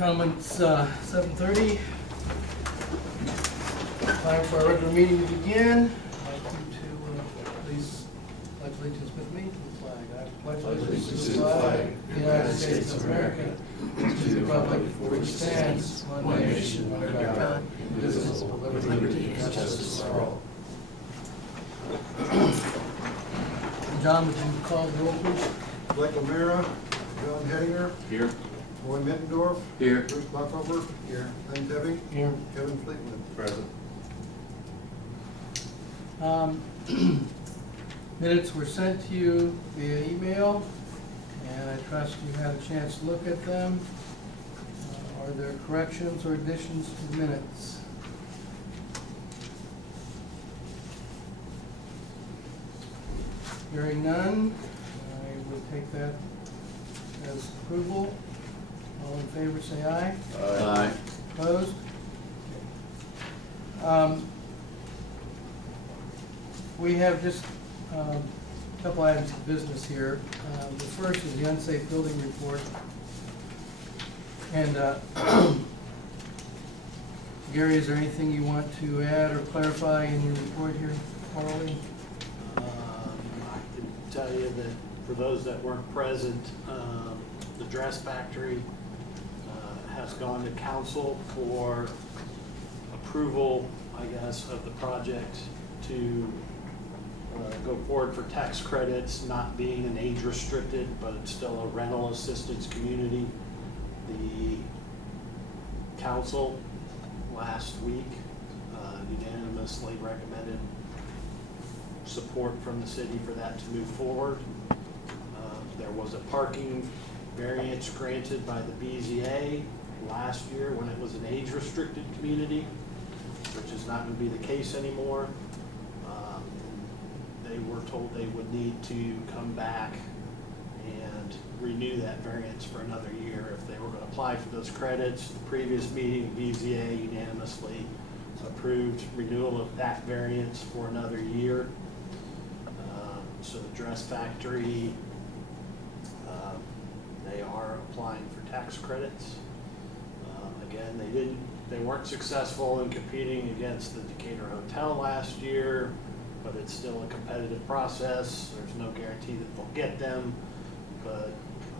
Gentlemen, it's 7:30. Time for our regular meeting to begin. I'd like you to please pledge allegiance with me to the flag. I pledge allegiance to the flag of the United States of America, and to the republic for which stands one nation under God, indivisible, with liberty and justice for all. John, would you call the roll, please? Blake O'Meara, John Hedinger, Here. Roy Mittendorf, Here. Bruce Buckover, here, Lynn Debbie, Here. Kevin Fleetwood. Present. Minutes were sent to you via email, and I trust you had a chance to look at them. Are there corrections or additions to the minutes? Hearing none, I would take that as approval. All in favor, say aye. Aye. Opposed? We have just a couple items of business here. The first is the unsafe building report. And Gary, is there anything you want to add or clarify in your report here, orally? I can tell you that for those that weren't present, the dress factory has gone to council for approval, I guess, of the project to go forward for tax credits, not being an age restricted, but it's still a rental assistance community. The council last week unanimously recommended support from the city for that to move forward. There was a parking variance granted by the BZA last year when it was an age-restricted community, which is not going to be the case anymore. They were told they would need to come back and renew that variance for another year if they were going to apply for those credits. The previous meeting, BZA unanimously approved renewal of that variance for another year. So the dress factory, they are applying for tax credits. Again, they weren't successful in competing against the Decatur Hotel last year, but it's still a competitive process. There's no guarantee that they'll get them, but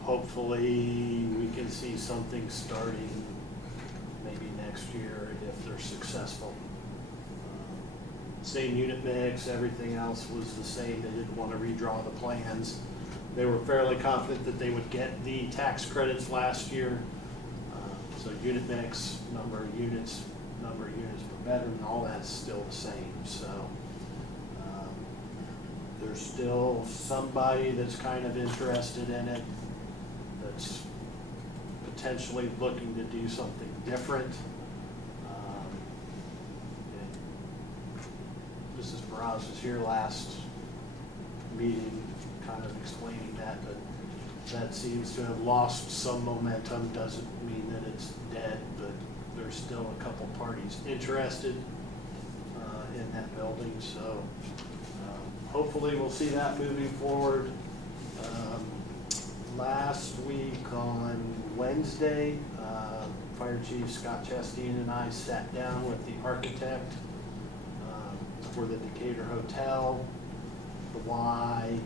hopefully we can see something starting maybe next year if they're successful. Same unit mix, everything else was the same. They didn't want to redraw the plans. They were fairly confident that they would get the tax credits last year. So unit mix, number of units per bedroom, all that's still the same. So there's still somebody that's kind of interested in it, that's potentially looking to do something different. Mrs. Baraz was here last meeting kind of explaining that, but that seems to have lost some momentum. Doesn't mean that it's dead, but there's still a couple parties interested in that building. So hopefully we'll see that moving forward. Last week on Wednesday, Fire Chief Scott Chastain and I sat down with the architect for the Decatur Hotel, the Y,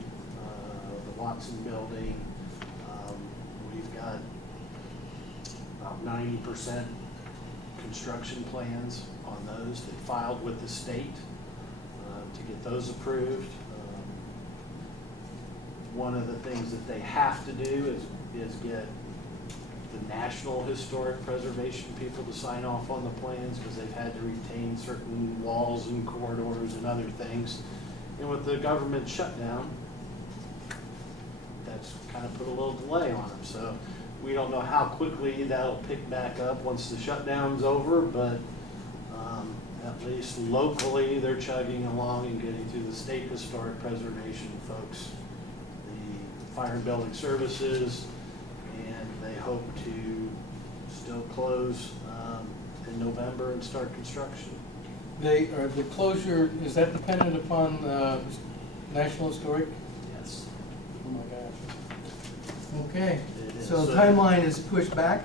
the Watson Building. We've got about 90% construction plans on those. They filed with the state to get those approved. One of the things that they have to do is get the National Historic Preservation people to sign off on the plans, because they've had to retain certain walls and corridors and other things. And with the government shutdown, that's kind of put a little delay on them. So we don't know how quickly that'll pick back up once the shutdown's over, but at least locally they're chugging along and getting through the state historic preservation folks, the fire and building services, and they hope to still close in November and start construction. The closure, is that dependent upon National Historic? Yes. Oh my gosh. Okay, It is. so the timeline is pushed back?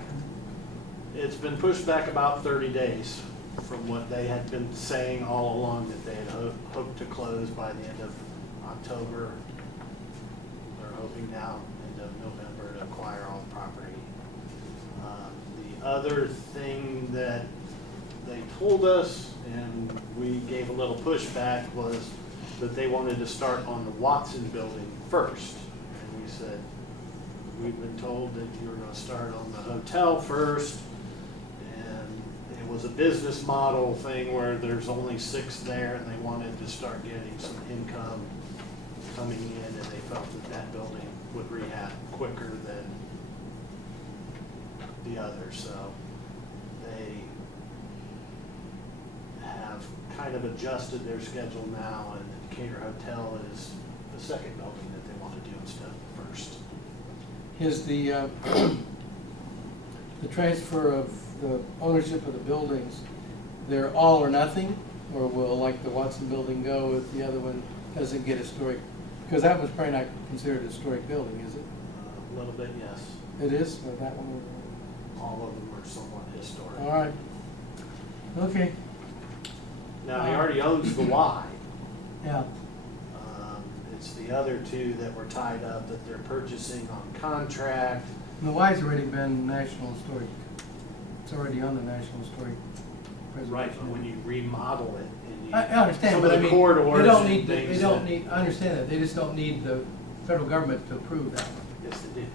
It's been pushed back about 30 days from what they had been saying all along, that they had hoped to close by the end of October. They're hoping now, end of November, to acquire all the property. The other thing that they told us, and we gave a little pushback, was that they wanted to start on the Watson building first. And we said, we've been told that you were going to start on the hotel first. And it was a business model thing where there's only 6 there, and they wanted to start getting some income coming in, and they felt that that building would rehab quicker than the others. So they have kind of adjusted their schedule now, and the Decatur Hotel is the second building that they want to do instead of the first. Is the transfer of the ownership of the buildings, they're all or nothing? Or will, like, the Watson building go if the other one doesn't get historic? Because that was probably not considered a historic building, is it? A little bit, yes. It is, or that one? All of them are somewhat historic. All right. Okay, Now, he already owns the Y. yeah. It's the other 2 that were tied up that they're purchasing on contract. And the Y's already been National Historic, it's already on the National Historic Preservation. Right, but when you remodel it and you. I understand, some but of I the mean, corridors they don't and need, things they don't that- need, I understand that, they just don't need the federal government to approve that one. Yes, they do.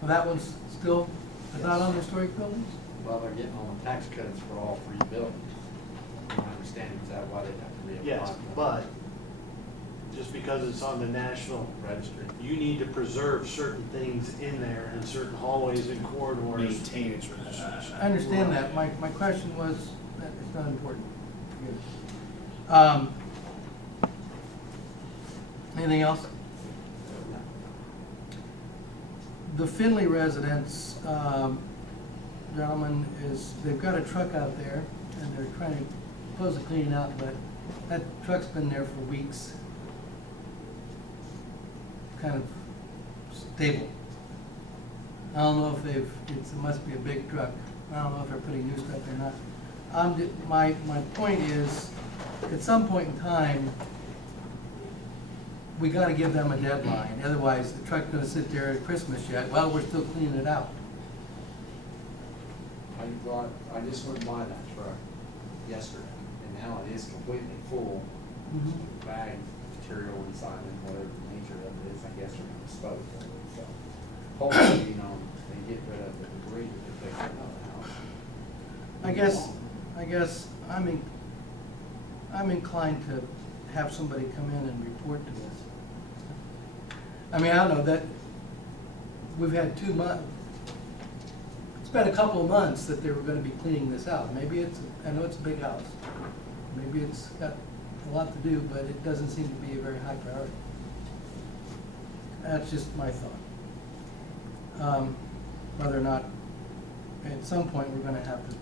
Well, that one's still, it's not on historic buildings? Well, they're getting all the tax credits for all 3 buildings. My understanding is that why they'd have to reapply. Yes, but just because it's on the national Registry. you need to preserve certain things in there and certain hallways and corridors. Maintain its registration. I understand that, my question was, that it's not important. Anything else? The Finley residents, gentlemen, they've got a truck out there, and they're trying to close the cleaning out, but that truck's been there for weeks. Kind of stable. I don't know if it must be a big truck. I don't know if they're putting new stuff or not. My point is, at some point in time, we gotta give them a deadline, otherwise the truck's gonna sit there at Christmas yet, well, we're still cleaning it out. I just went by that truck yesterday, and now it is completely full of bag material inside and whatever the nature of it is, I guess they're gonna dispose of it, so. Hopefully, they get rid of the debris that they put out of the house. I guess I'm inclined to have somebody come in and report to us. I mean, I don't know, that, we've had 2 months, it's been a couple of months that they were gonna be cleaning this out. Maybe I know it's a big house, maybe it's got a lot to do, but it doesn't seem to be a very high priority. That's just my thought. Whether or not, at some point, we're gonna have to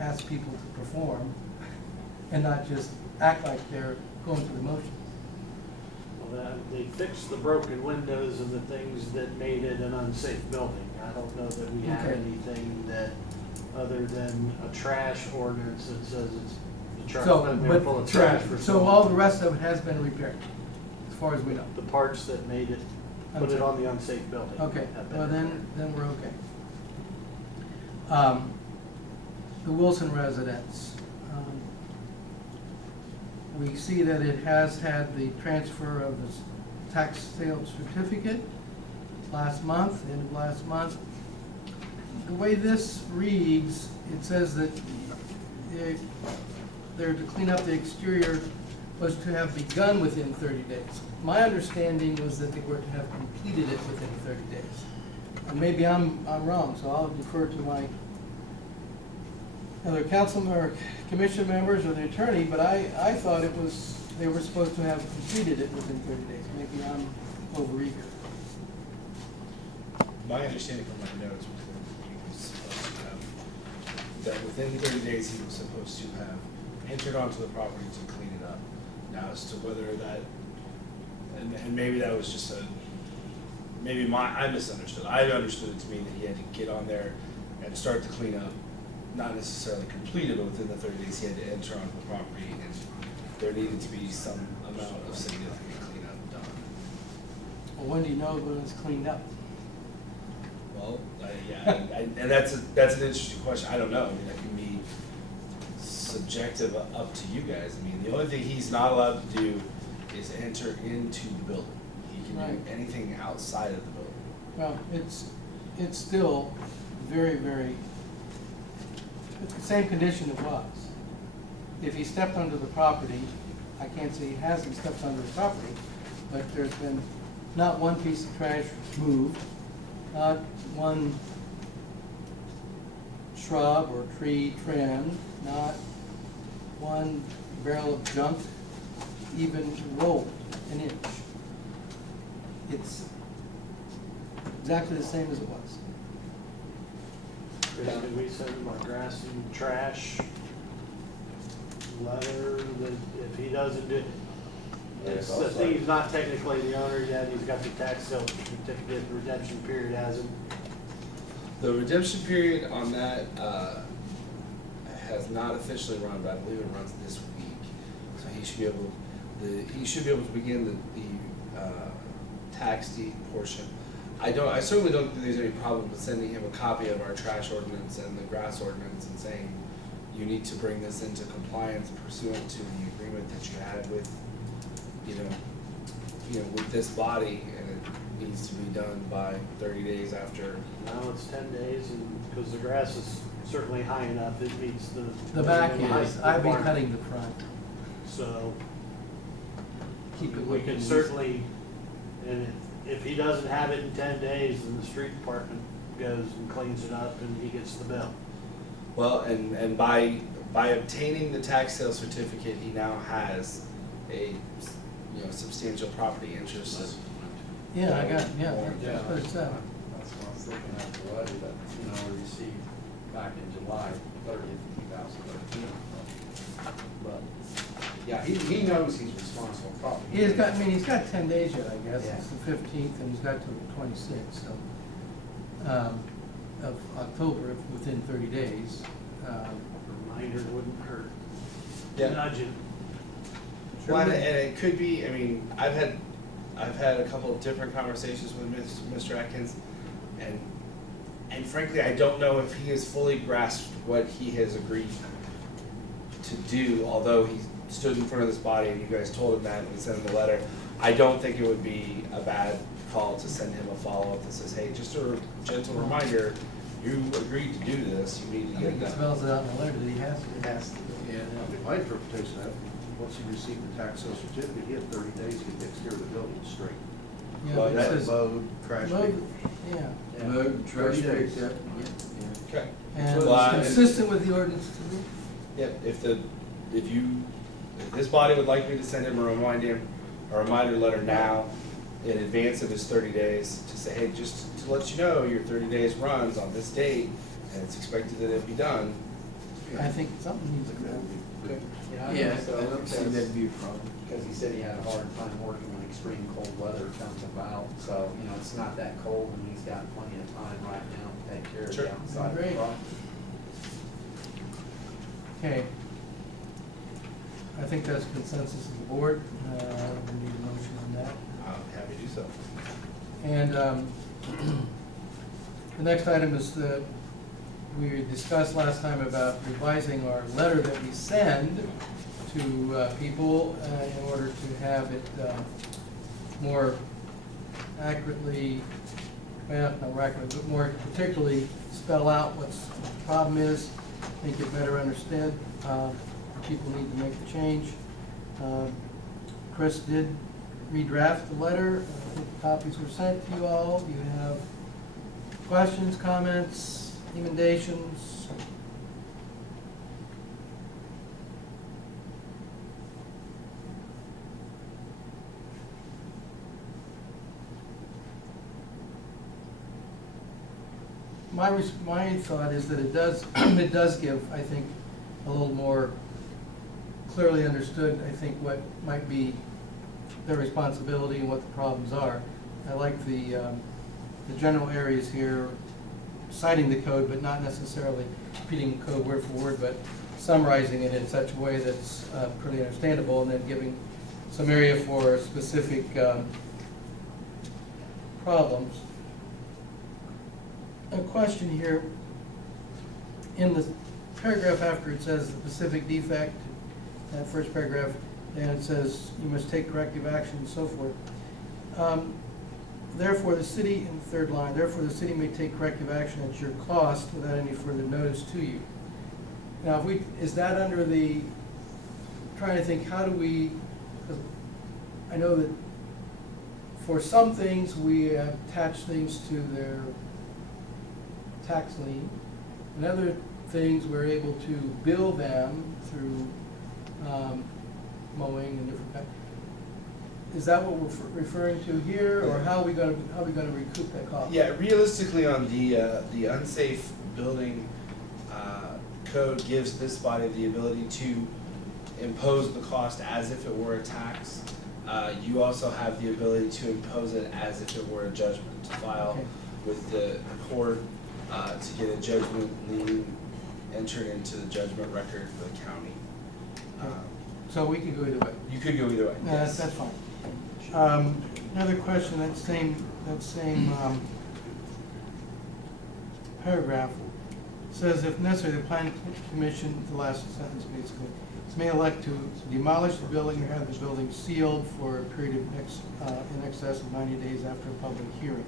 ask people to perform and not just act like they're going through the motions. Well, they fixed the broken windows and the things that made it an unsafe building. I don't know that we have Okay. anything that, other than a trash ordinance that says the truck's So, been there full of trash for so so long. all the rest of it has been repaired, as far as we know. The parts that made it, put it Unsafe. on the unsafe building. Okay, have been well repaired. then we're okay. The Wilson residence, we see that it has had the transfer of the tax sale certificate last month, end of last month. The way this reads, it says that they're to clean up the exterior was to have begun within 30 days. My understanding was that they were to have completed it within 30 days. And maybe I'm wrong, so I'll defer to my other council or commission members or the attorney, but I thought they were supposed to have completed it within 30 days. Maybe I'm overeager. My understanding from my notes was that he was supposed to have, that within 30 days he was supposed to have entered onto the property to clean it up. Now, as to whether that, and maybe that was just I misunderstood. I understood it to mean that he had to get on there and start the cleanup, not necessarily completed, but within the 30 days, he had to enter onto the property, and there needed to be some amount of significant cleanup done. Well, when do you know when it's cleaned up? Well, and that's an interesting question. I don't know. I mean, that can be subjective up to you guys. I mean, the only thing he's not allowed to do is enter into the building. He can Right. do anything outside of the building. Well, it's still very, very, it's the same condition it was. If he stepped onto the property, I can't say he hasn't stepped onto the property, but there's been not one piece of trash moved, not one shrub or tree trimmed, not one barrel of junk even rolled an inch. It's exactly the same as it was. Did we send him our grass and trash letter that if he doesn't do, it's the thing, he's not technically the owner yet, he's got the tax sale certificate, the redemption period hasn't. The redemption period on that has not officially run, but I believe it runs this week. So he should be able to begin the tax deed portion. I certainly don't think there's any problem with sending him a copy of our trash ordinance and the grass ordinance and saying, you need to bring this into compliance pursuant to the agreement that you had with, with this body, and it needs to be done by 30 days after. Now it's 10 days, and because the grass is certainly high enough, it meets the. The back height is, I'd be requirement. cutting the front. So Keep it we looking can loose. certainly, and if he doesn't have it in 10 days, then the street department goes and cleans it up and he gets the bill. Well, and by obtaining the tax sale certificate, he now has a substantial property interest. Yeah, I got, yeah, Yeah. that's what it said. That's what I was looking at, the letter that, we received back in July 30th, 2013. But, yeah, he knows he's responsible, probably. He's got 10 days yet, I guess. Yeah. It's the 15th, and he's got till the 26th, so, of October, if within 30 days. Reminder wouldn't hurt. Yeah. Nudge him. Well, and it could be. I mean, I've had a couple of different conversations with Mr. Atkins, and frankly, I don't know if he has fully grasped what he has agreed to do. Although he stood in front of this body, and you guys told him that, and we sent him the letter. I don't think it would be a bad call to send him a follow-up that says, "Hey, just a gentle reminder, you agreed to do this. You need to I get think it it done." spells it out in the letter that he has to. My interpretation of that, once he received the tax sale certificate, he had 30 days to get the exterior of the building straight. Yeah, Well, it that says, Mowed, trash mowed, picked. yeah, Yeah. Mowed, trash 30 days. picked up, Okay. and Well, it's consistent with the ordinance to do. Yep, if this body would like me to send him a reminder letter now in advance of his 30 days to say, hey, just to let you know, your 30 days runs on this date and it's expected that it be done. I think something needs to go. Okay. Yeah, I don't see that'd be a problem. Because he said he had a hard time working when extreme cold weather comes about, so, it's not that cold, and he's got plenty of time right now to take care of Sure. the outside of the Great. property. Okay. I think that's consensus of the board. We need a motion on that. I'm happy to do so. And the next item is we discussed last time about revising our letter that we send to people in order to have it more accurately, well, not more accurately, but more particularly spell out what the problem is, make it better understood. People need to make the change. Chris did redraft the letter. I think copies were sent to you all. You have questions, comments, emendations? My thought is that it does give, I think, a little more clearly understood, I think, what might be their responsibility and what the problems are. I like the general areas here, citing the code, but not necessarily repeating the code word for word, but summarizing it in such a way that's pretty understandable, and then giving some area for specific problems. A question here, in the paragraph after it says the specific defect, that first paragraph, and it says you must take corrective action and so forth. Therefore, the city, in the third line, therefore the city may take corrective action at your cost without any further notice to you. Now, if we, is that under the, trying to think, how do we, 'cause I know that for some things, we attach things to their tax lien, and other things, we're able to bill them through mowing and different kinds. Is that what we're referring to here, or how are we gonna recoup that cost? Yeah, realistically, on the unsafe building code gives this body the ability to impose the cost as if it were a tax. You also have the ability to impose it as if it were a judgment, to file Okay. with the court to get a judgment lien entered into the judgment record for the county. So we could go either way. You could go either way. No, that's fine. Another question, that same paragraph says, if necessary, the planning commission, the last sentence basically, may elect to demolish the building or have the building sealed for a period of in excess of 90 days after a public hearing.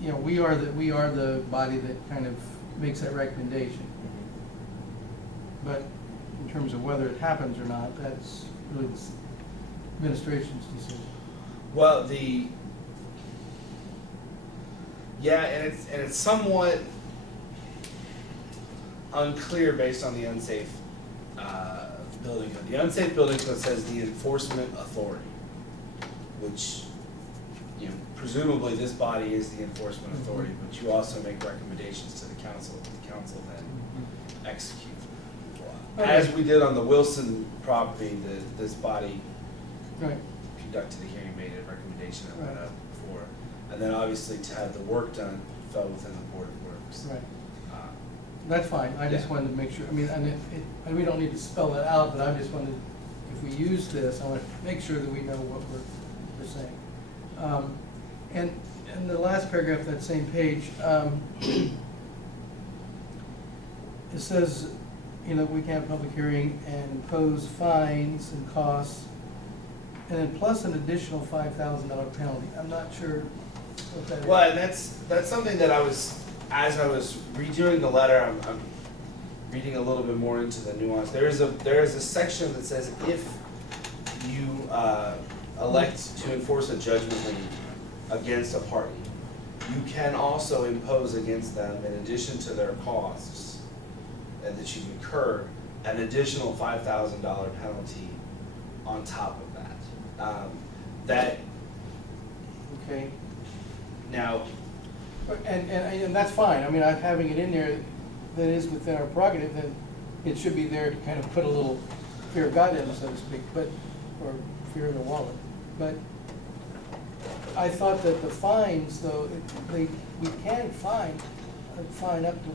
You know, we are the body that kind of makes that recommendation. But in terms of whether it happens or not, that's really the administration's decision. Well, and it's somewhat unclear based on the unsafe building code. The unsafe building code says the enforcement authority, which, you know, presumably this body is the enforcement authority, but you also make recommendations to the council, and the council then execute. As we did on the Wilson property, this body Right. conducted a hearing, made a recommendation that went up before. And then obviously to have the work done fell within the Board of Works. Right. That's fine, I just Yeah. wanted to make sure, I mean, and we don't need to spell it out, but I just wanted, if we use this, I want to make sure that we know what we're saying. And in the last paragraph of that same page, it says, you know, we can have a public hearing and impose fines and costs, and then plus an additional $5,000 penalty. I'm not sure what that is. Well, and that's something that as I was redoing the letter, I'm reading a little bit more into the nuance. There is a section that says if you elect to enforce a judgment lien against a party, you can also impose against them, in addition to their costs and that you've incurred, an additional $5,000 penalty on top of that. That Okay. now. And that's fine, I mean, having it in there that is within our prerogative, then it should be there to kind of put a little fear of God in it, so to speak, or fear in the wallet. But I thought that the fines, though, we can fine up to,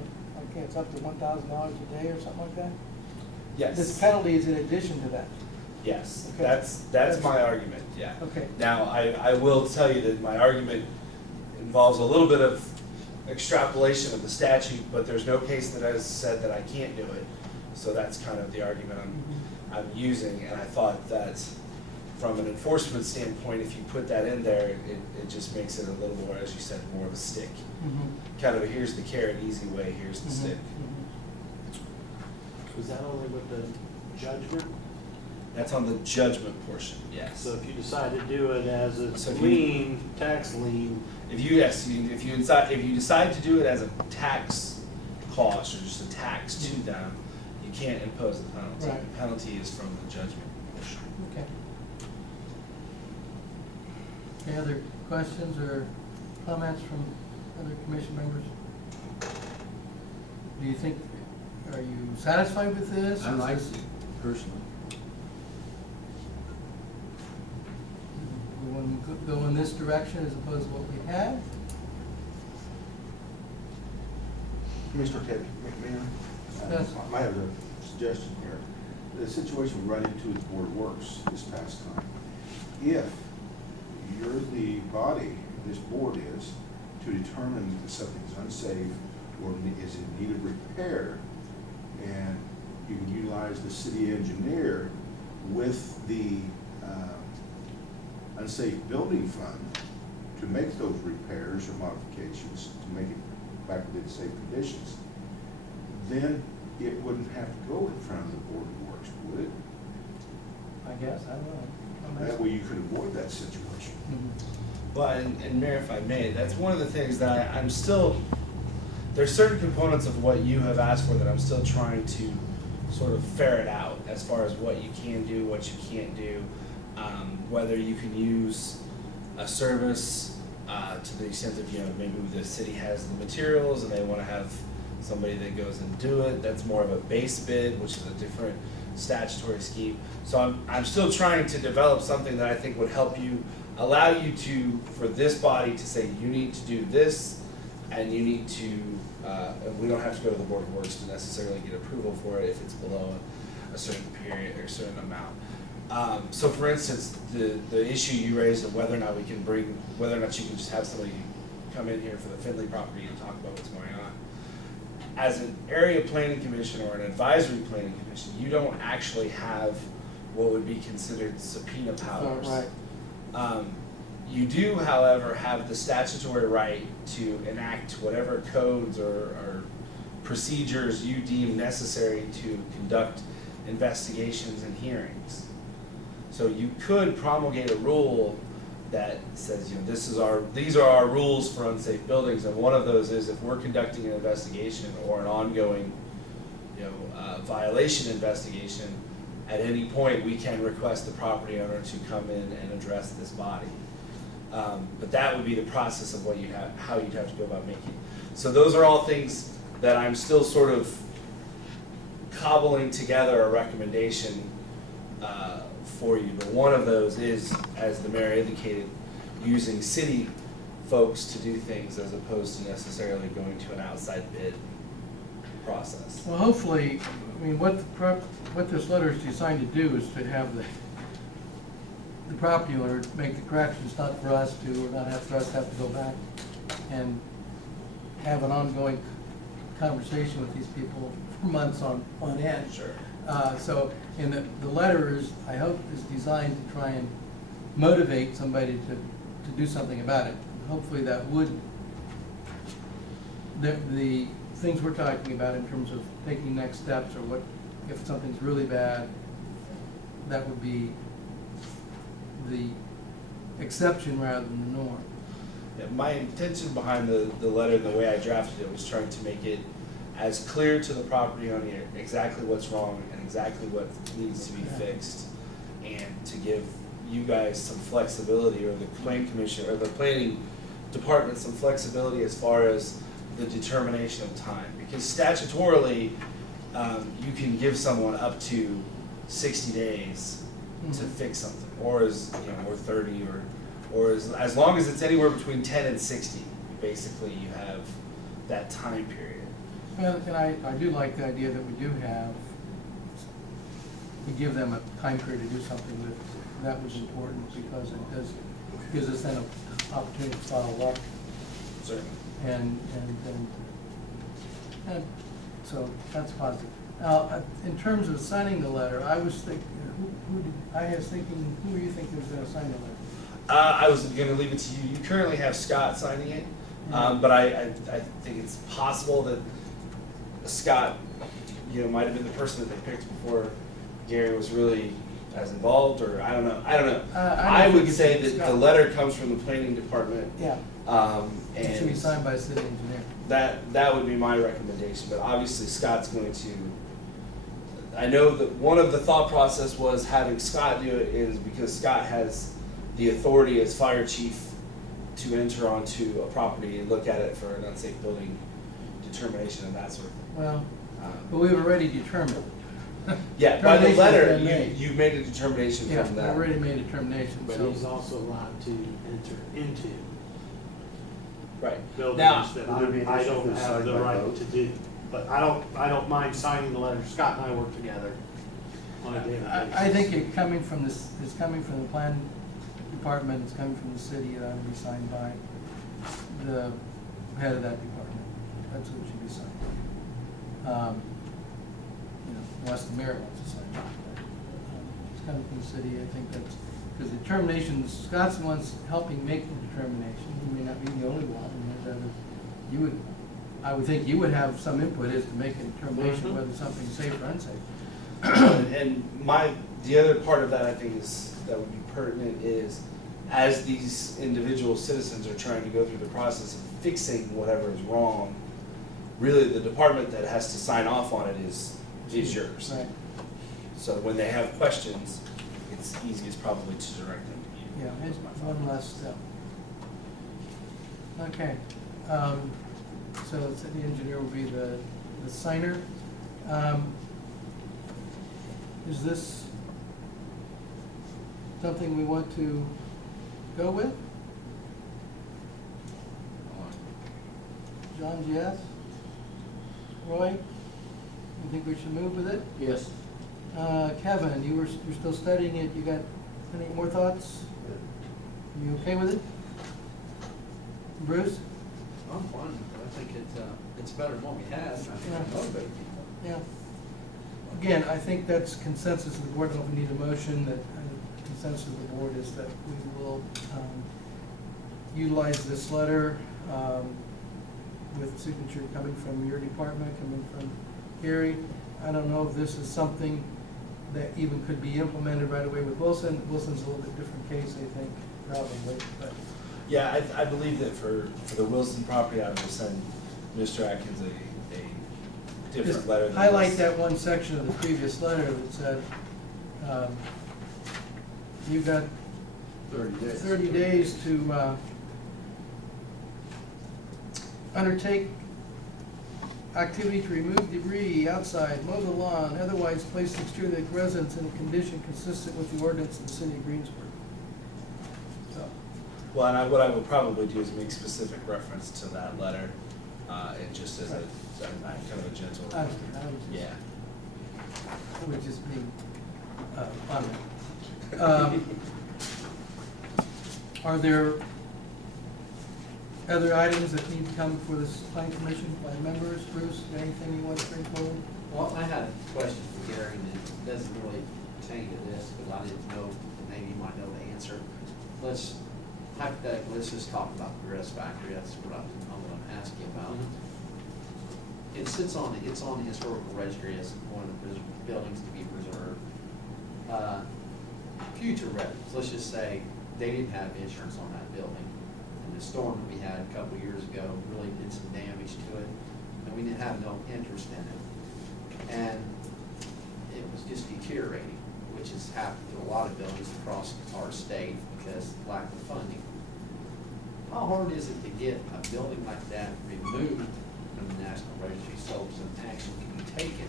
okay, it's up to $1,000 a day or something like that? Yes. This penalty is in addition to that. Yes, Okay. that's my argument, yeah. Okay. Now, I will tell you that my argument involves a little bit of extrapolation of the statute, but there's no case that has said that I can't do it. So that's kind of the argument I'm using, and I thought that from an enforcement standpoint, if you put that in there, it just makes it a little more, as you said, more of a stick. Kind of a here's the carrot, easy way, here's the stick. Is that only with the judgment? That's on the judgment portion, yes. So if you decide to do it as a So if you- lien, tax lien, If you decide to do it as a tax cost or just a tax to them, you can't impose a penalty. Right. The penalty is from the judgment portion. Okay. Any other questions or comments from other commission members? Do you think, are you satisfied with this? I like it personally. We want to go in this direction as opposed to what we have? Mr. Ted McMahon, Yes. I have a suggestion here. The situation we run into with the Board of Works this past time, if you're the body, this board is, to determine that something's unsafe or is in need of repair, and you can utilize the city engineer with the unsafe building fund to make those repairs or modifications to make it back within safe conditions, then it wouldn't have to go in front of the Board of Works, would it? I guess, I don't know. That way you could avoid that situation. Mhm. Well, and Mayor, if I may, that's one of the things that I'm still, there's certain components of what you have asked for that I'm still trying to sort of ferret out as far as what you can do, what you can't do, whether you can use a service to the extent that, you know, maybe the city has the materials and they want to have somebody that goes and do it. That's more of a base bid, which is a different statutory scheme. So I'm still trying to develop something that I think would help you, allow you to, for this body to say, you need to do this, and you need to, and we don't have to go to the Board of Works to necessarily get approval for it if it's below a certain period or a certain amount. So for instance, the issue you raised of whether or not we can bring, whether or not you can just have somebody come in here for the Findlay property and talk about what's going on. As an area planning commission or an advisory planning commission, you don't actually have what would be considered subpoena powers. Right. You do, however, have the statutory right to enact whatever codes or procedures you deem necessary to conduct investigations and hearings. So you could promulgate a rule that says, you know, these are our rules for unsafe buildings, and one of those is if we're conducting an investigation or an ongoing, you know, violation investigation, at any point we can request the property owner to come in and address this body. But that would be the process of what how you'd have to go about making. So those are all things that I'm still sort of cobbling together a recommendation for you. But one of those is, as the mayor indicated, using city folks to do things as opposed to necessarily going to an outside bid process. Well, hopefully, I mean, what this letter is designed to do is to have the property owner make the corrections, not for us to, or not for us to have to go back and have an ongoing conversation with these people for months on end. Sure. So, and the letter is, I hope, is designed to try and motivate somebody to do something about it. Hopefully that would, the things we're talking about in terms of taking next steps, or what, if something's really bad, that would be the exception rather than the norm. Yeah, my intention behind the letter, the way I drafted it, was trying to make it as clear to the property owner exactly what's wrong and exactly what needs to be fixed, and to give you guys some flexibility, or the plan commission or the planning department some flexibility as far as the determination of time. Because statutorily, you can give someone up to 60 days to fix something, or as, you know, or 30, or as long as it's anywhere between 10 and 60, basically you have that time period. Well, and I do like the idea that we give them a time period to do something that was important, because it gives us then an opportunity to follow up. Certainly. And so that's positive. Now, in terms of signing the letter, I was thinking, who were you thinking was gonna sign the letter? I was going to leave it to you. You currently have Scott signing it, but I think it's possible that Scott, you know, might have been the person that they picked before Gary was really as involved, or I don't know. I would say that the letter comes from the planning department. Yeah. And It should be signed by a city engineer. that would be my recommendation, but obviously Scott's going to, I know that one of the thought process was having Scott do it is because Scott has the authority as fire chief to enter onto a property and look at it for an unsafe building determination and that sort of thing. Well, but we've already determined Yeah, by the Determination's letter, been made. you made a determination Yeah, from we that. already made a determination, But so. he's also allowed to enter into Right. buildings Now, that would there be an I issue don't if it's have signed the by right both? to do. But I don't mind signing the letter. Scott and I work together on a daily basis. I think it's coming from this, it's coming from the plan department, it's coming from the city, it ought to be signed by the head of that department. That's what should be signed. You know, unless the mayor wants to sign it. It's coming from the city, I think that's, because the determination, Scott's the one's helping make the determination. He may not be the only one, and there's other, you would, I would think you would have some input as to make a determination Mhm. whether something's safe or unsafe. and the other part of that I think is, that would be pertinent is, as these individual citizens are trying to go through the process of fixing whatever is wrong, really the department that has to sign off on it is yours. Right, So when they have questions, it's easiest probably to direct them to you. yeah, it's one less step. Okay, so the city engineer will be the signer. Is this something we want to go with? John, yes? Roy, you think we should move with it? Yes. Kevin, you're still studying it, you got any more thoughts? You okay with it? Bruce? I'm fine with it. I think it's better than what we had. I think Yeah. it'll motivate people. Yeah. Again, I think that's consensus of the board, I don't know if we need a motion, that consensus of the board is that we will utilize this letter with signature coming from your department, coming from Gary. I don't know if this is something that even could be implemented right away with Wilson. Wilson's a little bit different case, I think, probably, but. Yeah, I believe that for the Wilson property, I will send Mr. Atkins a different Just letter. than highlight this. that one section of the previous letter that said, you've got 30 days to undertake activity to remove debris outside, mow the lawn, otherwise place the exterior of the residence in a condition consistent with the ordinance of the city of Greensburg. So, Well, and what I would probably do is make specific reference to that letter, and just as a kind of a gentle. I would just- Yeah. It would just be on it. Are there other items that need to come for this plan commission by members? Bruce, anything you want to bring forward? Well, I had a question for Gary, and it doesn't really pertain to this, but I didn't know, maybe you might know the answer. Let's, hypothetically, let's just talk about the dress factory, that's what I'm asking about. It's on the historical registry as one of the buildings to be preserved. Future residents, let's just say, they didn't have insurance on that building, and the storm that we had a couple of years ago really did some damage to it, and we didn't have no interest in it. And it was just deteriorating, which has happened to a lot of buildings across our state because of lack of funding. How hard is it to get a building like that removed from the National Registry so some action can be taken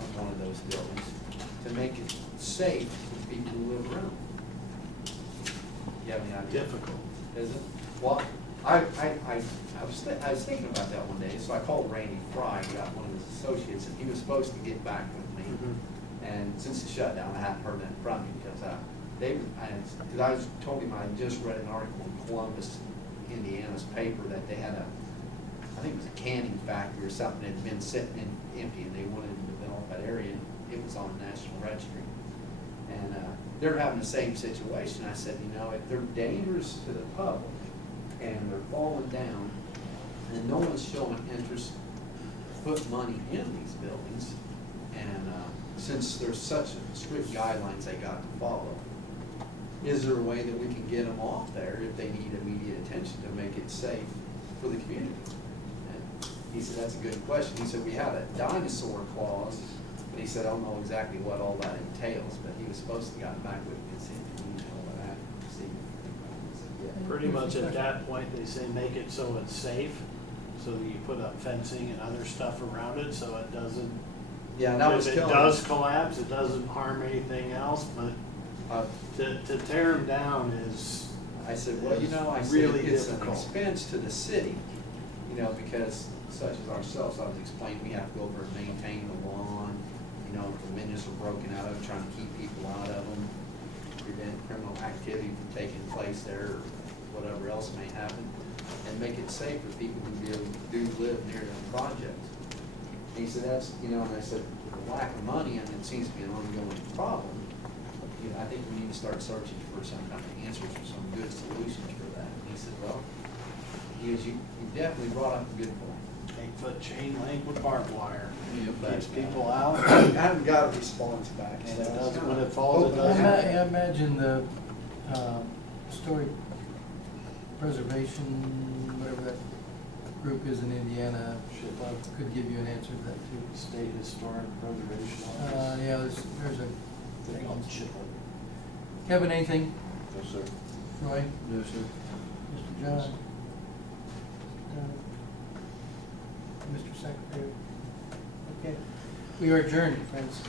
on one of those buildings to make it safe for people who live around? You have any idea? Difficult. Is it? Well, I was thinking about that one day, so I called Randy Fry, got one of his associates, and he was supposed to get back with me. And since the shutdown, I hadn't heard that from him, because I told him I just read an article in Columbus, Indiana's paper, that they had I think it was a canning factory or something that had been sitting empty, and they wanted to develop that area, and it was on the National Registry. And they're having the same situation. I said, if they're dangerous to the public and they're falling down and no one's showing interest to put money in these buildings, and since there's such strict guidelines they got to follow, is there a way that we can get them off there if they need immediate attention to make it safe for the community? And he said, that's a good question. He said, we had a dinosaur clause, but he said, I don't know exactly what all that entails, but he was supposed to get back with me and see if he knew all that, see. I said, yeah. Pretty much at that point, they say make it so it's safe, so that you put up fencing and other stuff around it, so it doesn't Yeah, that was If it killing does us. collapse, it doesn't harm anything else, but Uh, to tear them down is, I said, well, you know, I said, Really it's an difficult. expense to the city, you know, because such as ourselves, I was explaining, we have to go over and maintain the lawn, you know, if the windows are broken out of, trying to keep people out of them, prevent criminal activity from taking place there, or whatever else may happen, and make it safe for people who do live near the project. And he said, that's, you know, and I said, with the lack of money, and it seems to be an ongoing problem, you know, I think we need to start searching for some kind of answers, for some good solutions for that. And he said, well, he goes, you definitely brought up a good point. 8-foot chain link with barbed wire. Yeah, Keeps but- people out. I haven't got a response back. And so it it's does, kinda when it falls, it open. doesn't. I imagine the historic preservation, whatever that group is in Indiana, could give you an answer to that too. State Historic Preservation Office. Yeah, there's a They're thing. called SHPO. Kevin, anything? No, sir. Roy? No, sir. Mr. John? Mr. Secretary? Okay, we are adjourned, friends.